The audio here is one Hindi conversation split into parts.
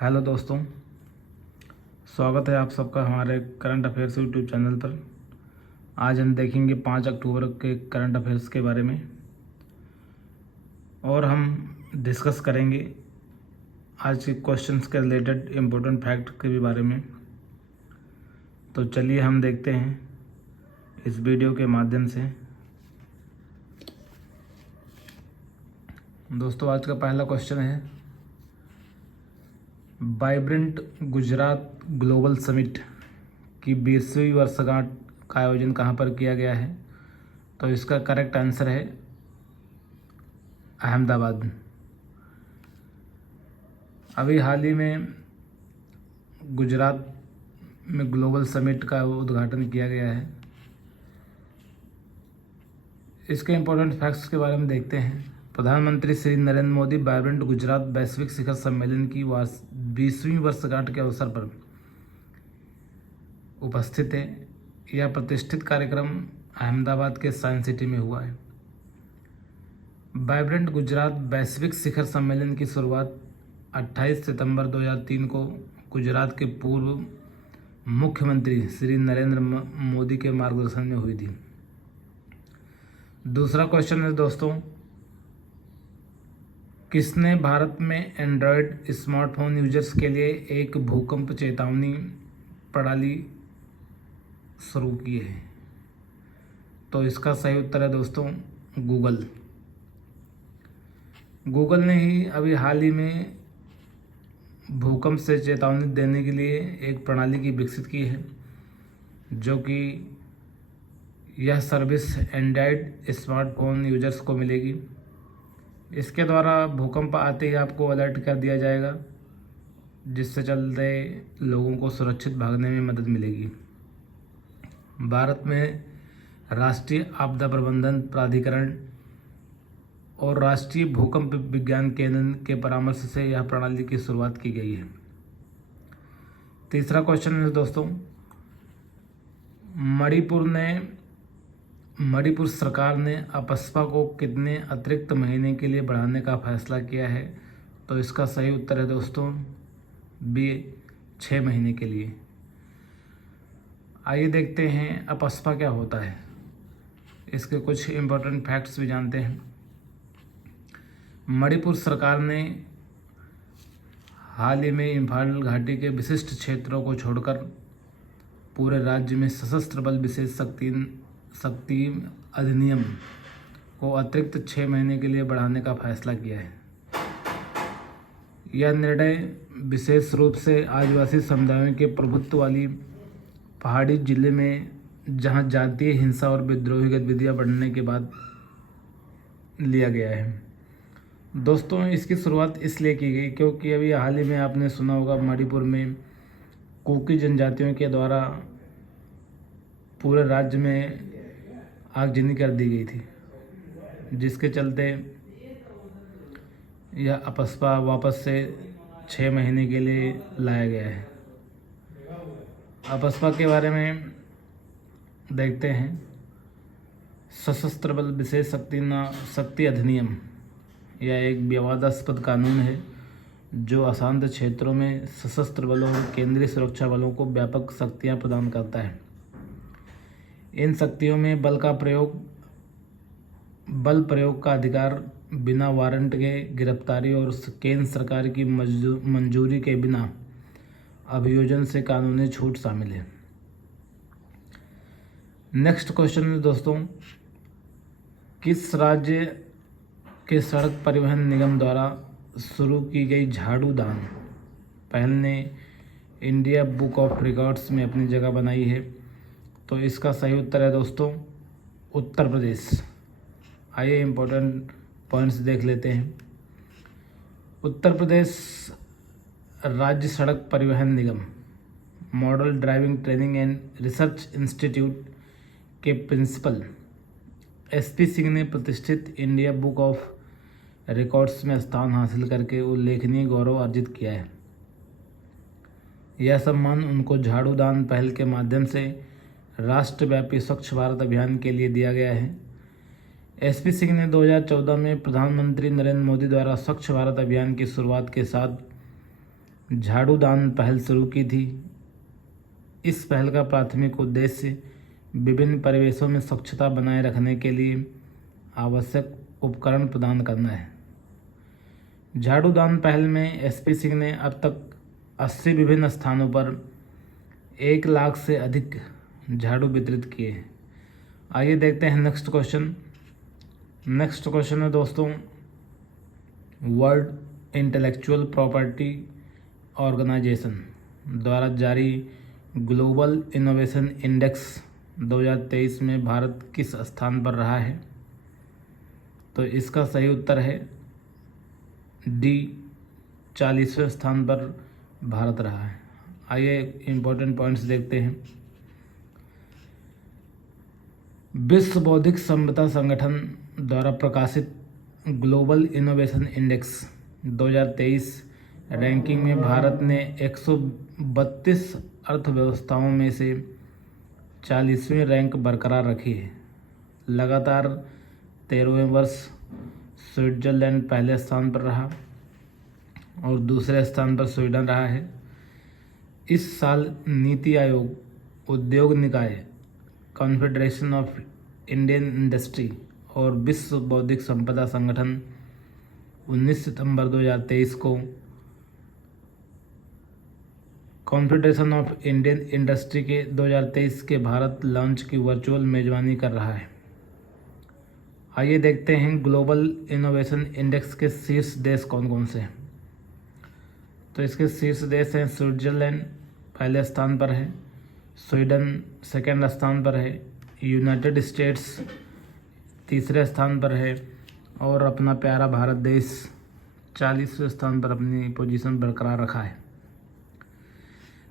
हेलो दोस्तों, स्वागत है आप सबका हमारे करंट अफेयर्स यूट्यूब चैनल पर। आज हम देखेंगे 5 अक्टूबर के करंट अफेयर्स के बारे में और हम डिस्कस करेंगे आज के क्वेश्चंस के रिलेटेड इम्पोर्टेंट फैक्ट के भी बारे में। तो चलिए हम देखते हैं इस वीडियो के माध्यम से। दोस्तों, आज का पहला क्वेश्चन है, वाइब्रेंट गुजरात ग्लोबल समिट की 20वीं वर्षगांठ का आयोजन कहाँ पर किया गया है? तो इसका करेक्ट आंसर है अहमदाबाद। अभी हाल ही में गुजरात में ग्लोबल समिट का उद्घाटन किया गया है। इसके इम्पोर्टेंट फैक्ट्स के बारे में देखते हैं। प्रधानमंत्री श्री नरेंद्र मोदी वाइब्रेंट गुजरात वैश्विक शिखर सम्मेलन की 20वीं वर्षगांठ के अवसर पर उपस्थित है। यह प्रतिष्ठित कार्यक्रम अहमदाबाद के साइंस सिटी में हुआ है। वाइब्रेंट गुजरात वैश्विक शिखर सम्मेलन की शुरुआत 28 सितंबर 2003 को गुजरात के पूर्व मुख्यमंत्री श्री नरेंद्र मोदी के मार्गदर्शन में हुई थी। दूसरा क्वेश्चन है दोस्तों, किसने भारत में एंड्रॉयड स्मार्टफोन यूजर्स के लिए एक भूकंप चेतावनी प्रणाली शुरू की है? तो इसका सही उत्तर है दोस्तों गूगल। गूगल ने ही अभी हाल ही में भूकंप से चेतावनी देने के लिए एक प्रणाली की विकसित की है, जो कि यह सर्विस एंड्रॉयड स्मार्टफोन यूजर्स को मिलेगी। इसके द्वारा भूकंप आते ही आपको अलर्ट कर दिया जाएगा, जिससे चलते लोगों को सुरक्षित भागने में मदद मिलेगी। भारत में राष्ट्रीय आपदा प्रबंधन प्राधिकरण और राष्ट्रीय भूकंप विज्ञान केंद्र के परामर्श से यह प्रणाली की शुरुआत की गई है। तीसरा क्वेश्चन है दोस्तों, मणिपुर सरकार ने अपस्पा को कितने अतिरिक्त महीने के लिए बढ़ाने का फैसला किया है? तो इसका सही उत्तर है दोस्तों बी, 6 महीने के लिए। आइए देखते हैं अपस्पा क्या होता है। इसके कुछ इम्पोर्टेंट फैक्ट्स भी जानते हैं। मणिपुर सरकार ने हाल ही में इम्फाल घाटी के विशिष्ट क्षेत्रों को छोड़कर पूरे राज्य में सशस्त्र बल विशेष शक्ति अधिनियम को अतिरिक्त 6 महीने के लिए बढ़ाने का फैसला किया है। यह निर्णय विशेष रूप से आदिवासी समुदायों के प्रभुत्व वाली पहाड़ी जिले में, जहां जातीय हिंसा और विद्रोही गतिविधियां बढ़ने के बाद लिया गया है। दोस्तों, इसकी शुरुआत इसलिए की गई क्योंकि अभी हाल ही में आपने सुना होगा, मणिपुर में कुकी जनजातियों के द्वारा पूरे राज्य में आगजनी कर दी गई थी, जिसके चलते यह अपस्पा वापस से 6 महीने के लिए लाया गया है। अपस्पा के बारे में देखते हैं। सशस्त्र बल विशेष शक्ति अधिनियम यह एक विवादास्पद कानून है जो अशांत क्षेत्रों में सशस्त्र बलों और केंद्रीय सुरक्षा बलों को व्यापक शक्तियां प्रदान करता है। इन शक्तियों में बल प्रयोग का अधिकार, बिना वारंट के गिरफ्तारी और केंद्र सरकार की मंजूरी के बिना अभियोजन से कानूनी छूट शामिल है। नेक्स्ट क्वेश्चन है दोस्तों, किस राज्य के सड़क परिवहन निगम द्वारा शुरू की गई झाड़ू दान पहल ने इंडिया बुक ऑफ रिकॉर्ड्स में अपनी जगह बनाई है? तो इसका सही उत्तर है दोस्तों उत्तर प्रदेश। आइए इम्पोर्टेंट पॉइंट्स देख लेते हैं। उत्तर प्रदेश राज्य सड़क परिवहन निगम model driving training and research institute के प्रिंसिपल SP सिंह ने प्रतिष्ठित इंडिया बुक ऑफ रिकॉर्ड्स में स्थान हासिल करके उल्लेखनीय गौरव अर्जित किया है। यह सम्मान उनको झाड़ू दान पहल के माध्यम से राष्ट्रव्यापी स्वच्छ भारत अभियान के लिए दिया गया है। SP सिंह ने 2014 में प्रधानमंत्री नरेंद्र मोदी द्वारा स्वच्छ भारत अभियान की शुरुआत के साथ झाड़ू दान पहल शुरू की थी। इस पहल का प्राथमिक उद्देश्य विभिन्न परिवेशों में स्वच्छता बनाए रखने के लिए आवश्यक उपकरण प्रदान करना है। झाड़ू दान पहल में एसपी सिंह ने अब तक 80 विभिन्न स्थानों पर 1 लाख से अधिक झाड़ू वितरित किए हैं। आइए देखते हैं नेक्स्ट क्वेश्चन। नेक्स्ट क्वेश्चन है दोस्तों, वर्ल्ड इंटेलेक्चुअल प्रॉपर्टी ऑर्गेनाइजेशन द्वारा जारी ग्लोबल इनोवेशन इंडेक्स 2023 में भारत किस स्थान पर रहा है? तो इसका सही उत्तर है डी, 40वें स्थान पर भारत रहा है। आइए इम्पोर्टेंट पॉइंट्स देखते हैं। विश्व बौद्धिक संपदा संगठन द्वारा प्रकाशित ग्लोबल इनोवेशन इंडेक्स 2023 रैंकिंग में भारत ने 132 अर्थव्यवस्थाओं में से 40वीं रैंक बरकरार रखी है। लगातार 13वें वर्ष स्विट्जरलैंड पहले स्थान पर रहा और दूसरे स्थान पर स्वीडन रहा है। इस साल नीति आयोग, उद्योग निकाय, कॉन्फेडरेशन ऑफ इंडियन इंडस्ट्री और विश्व बौद्धिक संपदा संगठन 19 सितंबर 2023 को कॉन्फेडरेशन ऑफ इंडियन इंडस्ट्री के 2023 के भारत लॉन्च की वर्चुअल मेजबानी कर रहा है। आइए देखते हैं ग्लोबल इनोवेशन इंडेक्स के शीर्ष देश कौन कौन से हैं। तो इसके शीर्ष देश हैं स्विट्जरलैंड पहले स्थान पर है, स्वीडन सेकंड स्थान पर है, यूनाइटेड स्टेट्स तीसरे स्थान पर है और अपना प्यारा भारत देश 40वें स्थान पर अपनी पोजीशन बरकरार रखा है।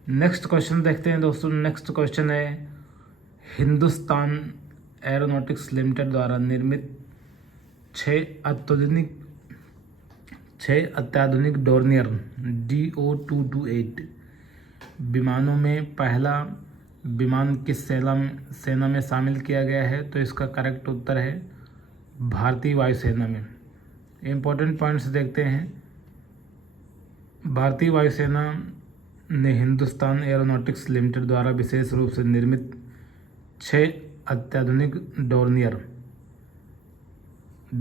नेक्स्ट क्वेश्चन देखते हैं दोस्तों। नेक्स्ट क्वेश्चन है, हिंदुस्तान एरोनॉटिक्स लिमिटेड द्वारा निर्मित 6 अत्याधुनिक डोर्नियर DO-228 विमानों में पहला विमान किस सेना में शामिल किया गया है? तो इसका करेक्ट उत्तर है भारतीय वायुसेना में। इम्पोर्टेंट पॉइंट्स देखते हैं। भारतीय वायुसेना ने हिंदुस्तान एरोनॉटिक्स लिमिटेड द्वारा विशेष रूप से निर्मित 6 अत्याधुनिक डोर्नियर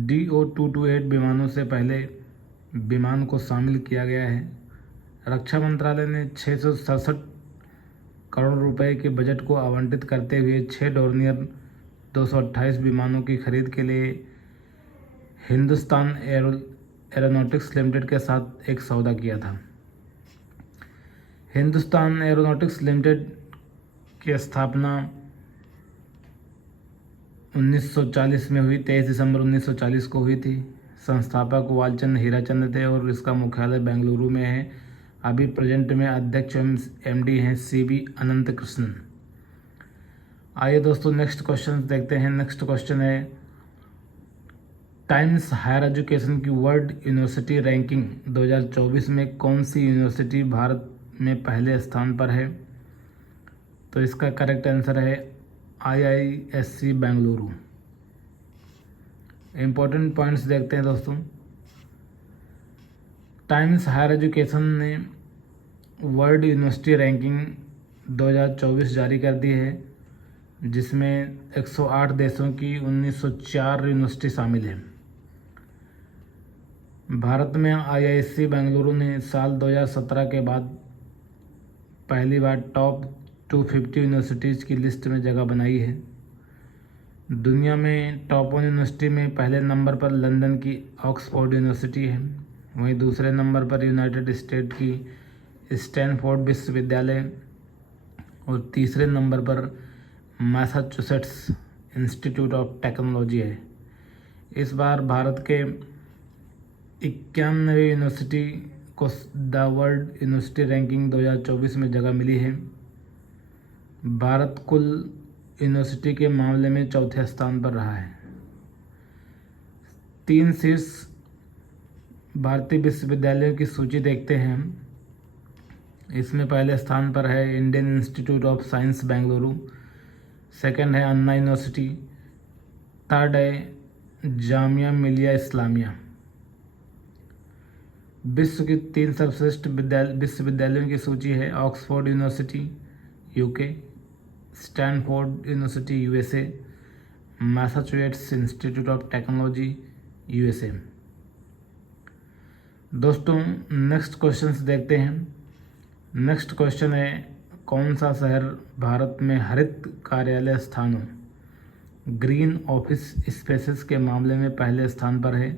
DO-228 विमानों से पहले विमान को शामिल किया गया है। रक्षा मंत्रालय ने 667 करोड़ रुपए के बजट को आवंटित करते हुए 6 डोर्नियर 228 विमानों की खरीद के लिए हिंदुस्तान एरोनॉटिक्स लिमिटेड के साथ एक सौदा किया था। हिंदुस्तान एरोनॉटिक्स लिमिटेड की स्थापना 1940 में हुई, 23 दिसंबर 1940 को हुई थी। संस्थापक वालचंद हीराचंद थे और इसका मुख्यालय बेंगलुरु में है। अभी प्रेजेंट में अध्यक्ष MD हैं CB अनंत कृष्णन। आइए दोस्तों नेक्स्ट क्वेश्चन देखते हैं। नेक्स्ट क्वेश्चन है, टाइम्स हायर एजुकेशन की वर्ल्ड यूनिवर्सिटी रैंकिंग 2024 में कौन सी यूनिवर्सिटी भारत में पहले स्थान पर है? तो इसका करेक्ट आंसर है IISc बेंगलुरु। इम्पोर्टेंट पॉइंट्स देखते हैं दोस्तों। टाइम्स हायर एजुकेशन ने वर्ल्ड यूनिवर्सिटी रैंकिंग 2024 जारी कर दी है, जिसमें 108 देशों की 1904 यूनिवर्सिटी शामिल है। भारत में IISc बेंगलुरु ने साल 2017 के बाद पहली बार टॉप 250 यूनिवर्सिटीज़ की लिस्ट में जगह बनाई है। दुनिया में टॉप 1 यूनिवर्सिटी में पहले नंबर पर लंदन की ऑक्सफोर्ड यूनिवर्सिटी है, वहीं दूसरे नंबर पर यूनाइटेड स्टेट की स्टैनफोर्ड विश्वविद्यालय और तीसरे नंबर पर मैसाचुसेट्स इंस्टीट्यूट ऑफ टेक्नोलॉजी है। इस बार भारत के 91वें यूनिवर्सिटी को द वर्ल्ड यूनिवर्सिटी रैंकिंग 2024 में जगह मिली है। भारत कुल यूनिवर्सिटी के मामले में चौथे स्थान पर रहा है। 3 शीर्ष भारतीय विश्वविद्यालयों की सूची देखते हैं हम। इसमें पहले स्थान पर है Indian institute of science Bengaluru, second है अन्ना यूनिवर्सिटी, थर्ड है जामिया मिलिया इस्लामिया। विश्व की 3 सर्वश्रेष्ठ विश्वविद्यालयों की सूची है। Oxford university UK, Stanford university USA, Massachusetts institute of technology USA. दोस्तों नेक्स्ट क्वेश्चंस देखते हैं। नेक्स्ट क्वेश्चन है, कौन सा शहर भारत में हरित कार्यालय स्थानों ग्रीन ऑफिस स्पेसेस के मामले में पहले स्थान पर है?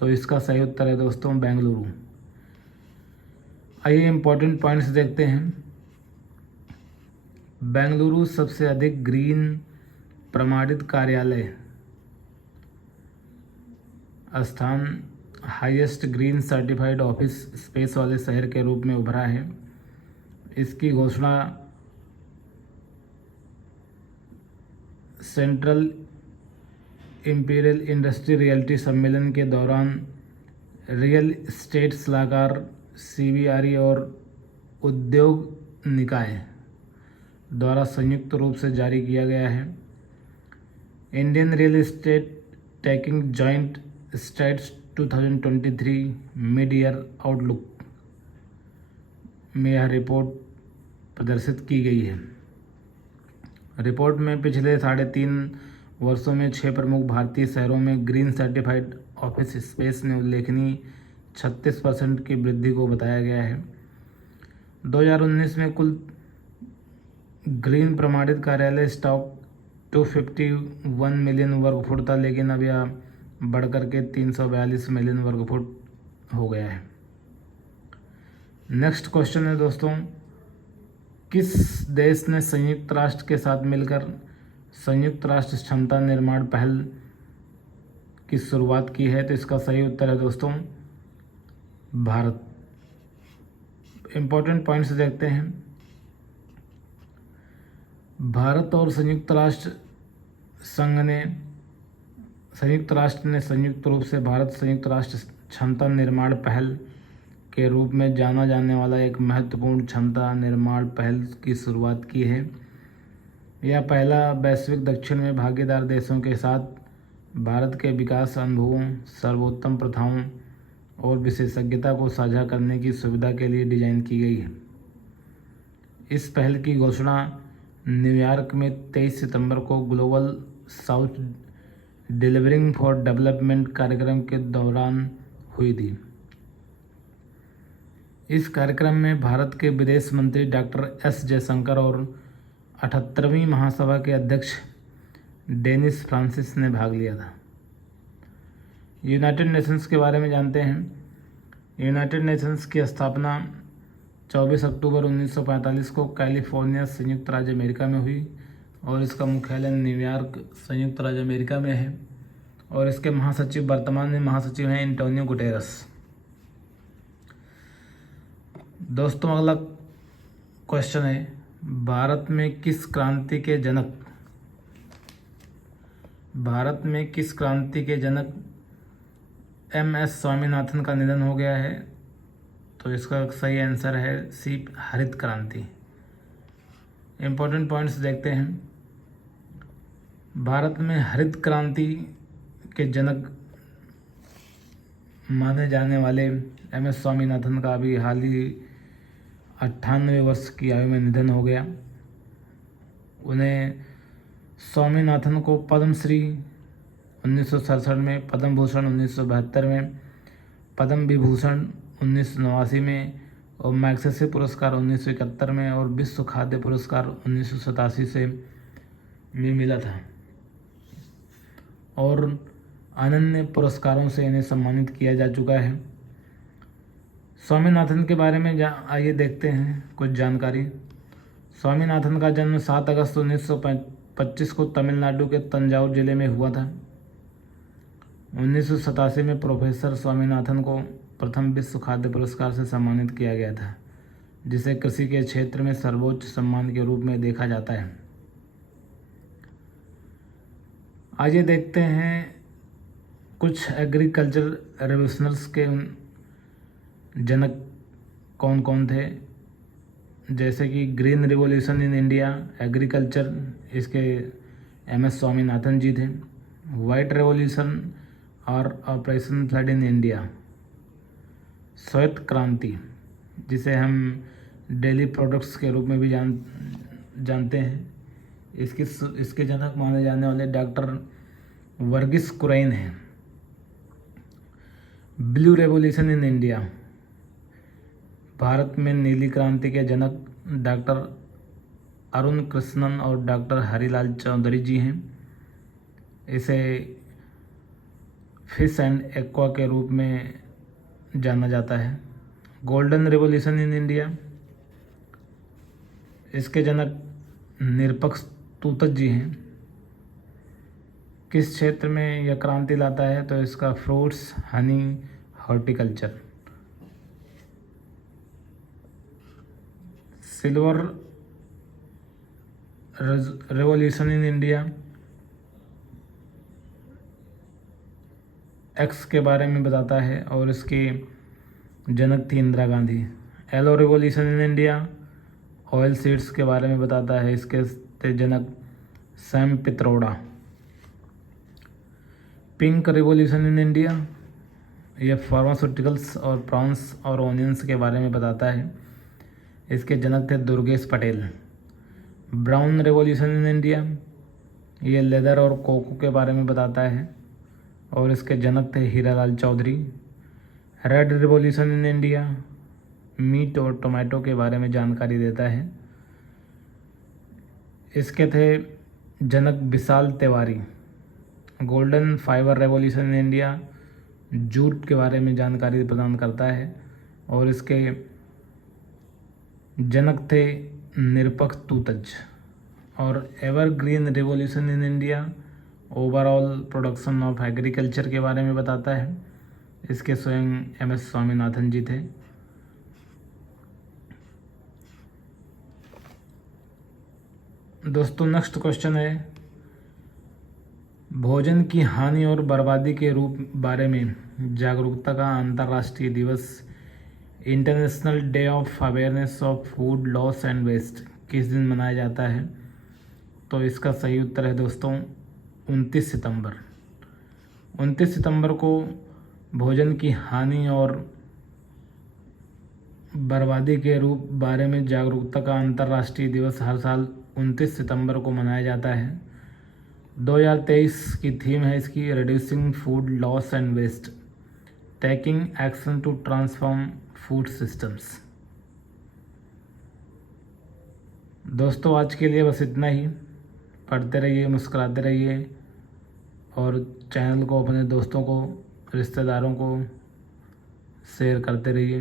तो इसका सही उत्तर है दोस्तों बेंगलुरु। आइए इम्पोर्टेंट पॉइंट्स देखते हैं। बेंगलुरु सबसे अधिक ग्रीन प्रमाणित कार्यालय स्थान highest green certified office space वाले शहर के रूप में उभरा है। इसकी घोषणा सेंट्रल इंपीरियल इंडस्ट्री रियल्टी सम्मेलन के दौरान रियल एस्टेट सलाहकार CBRE और उद्योग निकाय द्वारा संयुक्त रूप से जारी किया गया है। Indian real estate taking joint states 2023 mid year outlook में यह रिपोर्ट प्रदर्शित की गई है। रिपोर्ट में पिछले 3.5 वर्षों में 6 प्रमुख भारतीय शहरों में ग्रीन सर्टिफाइड ऑफिस स्पेस में उल्लेखनीय 36% की वृद्धि को बताया गया है। 2019 में कुल ग्रीन प्रमाणित कार्यालय स्टॉक 251 मिलियन वर्ग फुट था, लेकिन अब यह बढ़कर के 342 मिलियन वर्ग फुट हो गया है। नेक्स्ट क्वेश्चन है दोस्तों, किस देश ने संयुक्त राष्ट्र के साथ मिलकर संयुक्त राष्ट्र क्षमता निर्माण पहल की शुरुआत की है? तो इसका सही उत्तर है दोस्तों भारत। इम्पोर्टेंट पॉइंट्स देखते हैं। भारत और संयुक्त राष्ट्र ने संयुक्त रूप से भारत संयुक्त राष्ट्र क्षमता निर्माण पहल के रूप में जाना जाने वाला एक महत्वपूर्ण क्षमता निर्माण पहल की शुरुआत की है। यह पहला वैश्विक दक्षिण में भागीदार देशों के साथ भारत के विकास अनुभवों, सर्वोत्तम प्रथाओं और विशेषज्ञता को साझा करने की सुविधा के लिए डिजाइन की गई है। इस पहल की घोषणा न्यूयॉर्क में 23 सितंबर को global south delivering for development कार्यक्रम के दौरान हुई थी। इस कार्यक्रम में भारत के विदेश मंत्री डॉक्टर एस जयशंकर और 78वीं महासभा के अध्यक्ष डेनिस फ्रांसिस ने भाग लिया था। यूनाइटेड नेशंस के बारे में जानते हैं। यूनाइटेड नेशंस की स्थापना 24 अक्टूबर 1945 को कैलिफोर्निया संयुक्त राज्य अमेरिका में हुई और इसका मुख्यालय न्यूयॉर्क संयुक्त राज्य अमेरिका में है और इसके महासचिव वर्तमान में महासचिव हैं एंटोनियो गुटेरस। दोस्तों अगला क्वेश्चन है, भारत में किस क्रांति के जनक MS स्वामीनाथन का निधन हो गया है? तो इसका सही आंसर है सी, हरित क्रांति। इम्पोर्टेंट पॉइंट्स देखते हैं। भारत में हरित क्रांति के जनक माने जाने वाले MS स्वामीनाथन का अभी हाल ही 98 वर्ष की आयु में निधन हो गया। उन्हें स्वामीनाथन को पद्मश्री 1967 में, पद्म भूषण 1972 में, पद्म विभूषण 1989 में और मैग्सेसे पुरस्कार 1971 में और विश्व खाद्य पुरस्कार 1987 से में मिला था और अनन्य पुरस्कारों से इन्हें सम्मानित किया जा चुका है। स्वामीनाथन के बारे में आइए देखते हैं कुछ जानकारी। स्वामीनाथन का जन्म 7 अगस्त 1925 को तमिलनाडु के तंजावुर जिले में हुआ था। 1987 में प्रोफेसर स्वामीनाथन को प्रथम विश्व खाद्य पुरस्कार से सम्मानित किया गया था, जिसे कृषि के क्षेत्र में सर्वोच्च सम्मान के रूप में देखा जाता है। आइए देखते हैं कुछ एग्रीकल्चर रेवोल्यूशनर्स के जनक कौन कौन थे, जैसे कि green revolution in India agriculture, इसके MS स्वामीनाथन जी थे। वाइट रेवोल्यूशन और ऑपरेशन फ्लड इन इंडिया श्वेत क्रांति, जिसे हम डेली प्रोडक्ट्स के रूप में भी जानते हैं, इसके जनक माने जाने वाले डॉक्टर वर्गीस कुरियन हैं। Blue revolution in India, Bharat में नीली क्रांति के जनक डॉक्टर अरुण कृष्णन और डॉक्टर हरिलाल चौधरी जी हैं। इसे फिश एंड एक्वा के रूप में जाना जाता है। गोल्डन रेवोल्यूशन इन इंडिया, इसके जनक निरपक्ष तूतच जी हैं। किस क्षेत्र में यह क्रांति लाता है? तो इसका fruits, honey, horticulture. Silver revolution in India, eggs के बारे में बताता है और इसकी जनक थी Indira Gandhi. Yellow revolution in India, oil seeds के बारे में बताता है, इसके जनक Sam Pitroda. Pink revolution in India, यह फार्मास्यूटिकल्स और प्रॉन्स और ओनियंस के बारे में बताता है, इसके जनक थे Durgesh Patel. Brown revolution in India, ये लेदर और कोको के बारे में बताता है और इसके जनक थे Hiralal Chaudhary. Red revolution in India, meat और टोमेटो के बारे में जानकारी देता है, इसके थे जनक Vishal Tiwari. Golden fibre revolution in India, jute के बारे में जानकारी प्रदान करता है और इसके जनक थे निरपक्ष तूतच। और evergreen revolution in India, overall production of agriculture के बारे में बताता है, इसके स्वयं MS स्वामीनाथन जी थे। दोस्तों नेक्स्ट क्वेश्चन है, भोजन की हानि और बर्बादी के रूप बारे में जागरूकता का अंतर्राष्ट्रीय दिवस international day of awareness of food loss and waste किस दिन मनाया जाता है? तो इसका सही उत्तर है दोस्तों 29 सितंबर। 29 सितंबर को भोजन की हानि और बर्बादी के रूप बारे में जागरूकता का अंतर्राष्ट्रीय दिवस हर साल 29 सितंबर को मनाया जाता है। 2023 की थीम है इसकी reducing food loss and waste, taking action to transform food systems. दोस्तों आज के लिए बस इतना ही। पढ़ते रहिए, मुस्कुराते रहिए और चैनल को अपने दोस्तों को, रिश्तेदारों को शेयर करते रहिए।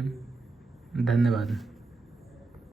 धन्यवाद।